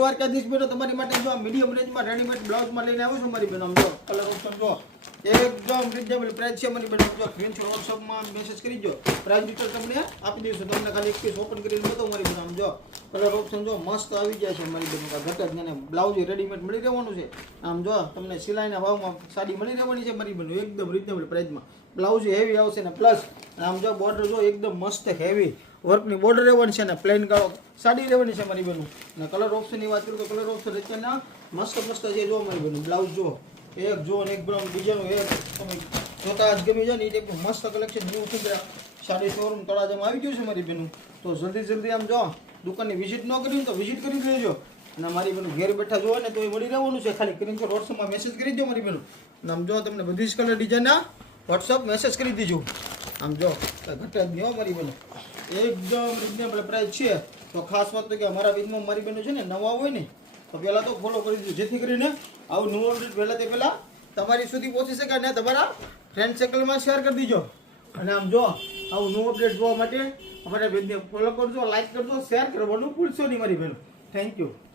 દ્વારકાધીશ બેનો તમારી માટે જો મીડિયમ રેન્જમાં રેડીમેડ બ્લાઉઝમાં લઈને આવ્યો છું મારી બેનો. આમ જો કલર ઓપ્શન જો એકદમ રીઝનેબલ પ્રાઇસ છે મારી બેનો. જો સ્ક્રીનશોટ વોટ્સઅપમાં મેસેજ કરી દો, પ્રાઇસ ડિટેલ તમને આપી દઈશું. તમને ખાલી એક પીસ ઓપન કરીને બતાવો મારી બેનો. આમ જો કલર ઓપ્શન જો મસ્ત આવી ગયા છે મારી બેનો. ઘટક ને બ્લાઉઝ રેડીમેડ મળી રહેવાનું છે. આમ જો તમને સિલાઈના ભાવમાં સાડી મળી રહેવાની છે મારી બેનો, એકદમ રીઝનેબલ પ્રાઇસમાં. બ્લાઉઝ હેવી આવશે ને પ્લસ આમ જો બોર્ડર જો એકદમ મસ્ત હેવી વર્કની બોર્ડર રહેવાની છે ને પ્લેન કાળો સાડી રહેવાની છે મારી બેનું. ને કલર ઓપ્શનની વાત કરું તો કલર ઓપ્શન અત્યારના મસ્ત મસ્ત છે જો મારી બેનું. બ્લાઉઝ જો એક જો ને એક બ્રાઉન ડિઝાઇન એક તમે જોતા જ ગમી જાય ને એ ટાઈપનું મસ્ત collection new Sundara sari showroom તળાજામાં આવી ગયું છે મારી બેનું. તો જલ્દી આમ જો દુકાનની વિઝિટ ન કરી તો વિઝિટ કરી લેજો. અને મારી બેનું ઘેર બેઠા જોવો ને તો એ મળી રહેવાનું છે. ખાલી સ્ક્રીનશોટ વોટ્સઅપમાં મેસેજ કરી દો મારી બેનું. અને આમ જો તમને બધી જ કલર ડિઝાઇનના વોટ્સઅપ મેસેજ કરી દીજો. આમ જો ઘટે જ નહીં હો મારી બેનું, એકદમ રિઝનેબલ પ્રાઇસ છે. તો ખાસ વાત તો કે અમારા વિંગમાં મારી બેનું છે ને નવા હોય ને તો પહેલાં તો ફોલો કરી દીધું, જેથી કરીને આવું નવું અપડેટ પહેલાં તે પહેલાં તમારી સુધી પહોંચી શકે અને તમારા ફ્રેન્ડ સર્કલમાં શેર કરી દીજો. અને આમ જો આવું નવું અપડેટ જોવા માટે અમારા પેજને ફોલો કરજો, લાઈક કરજો, શેર કરવાનું ભૂલશો નહીં મારી બેન. Thank you.